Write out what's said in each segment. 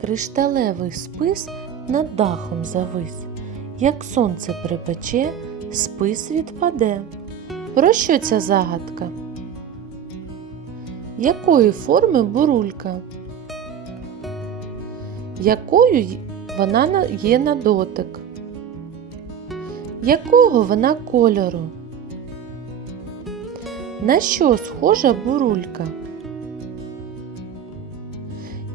Кришталевий спис над дахом завис. Як сонце припече, спис відпаде. Про що ця загадка? Якої форми бурулька? Якою вона є на дотик? Якого вона кольору? На що схожа бурулька?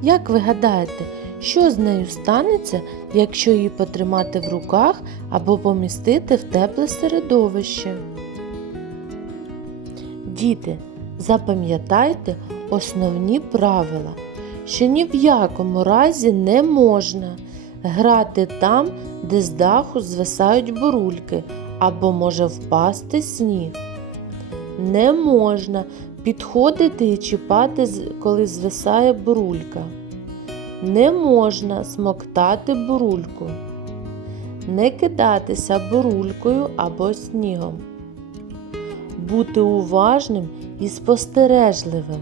Як ви гадаєте, що з нею станеться, якщо її потримати в руках або помістити в тепле середовище? Діти, запам'ятайте основні правила, що ні в якому разі не можна грати там, де з даху звисають бурульки або може впасти сніг. Не можна підходити і чіпати, коли звисає бурулька. Не можна смоктати бурульку. Не кидатися бурулькою або снігом. Бути уважним і спостережливим.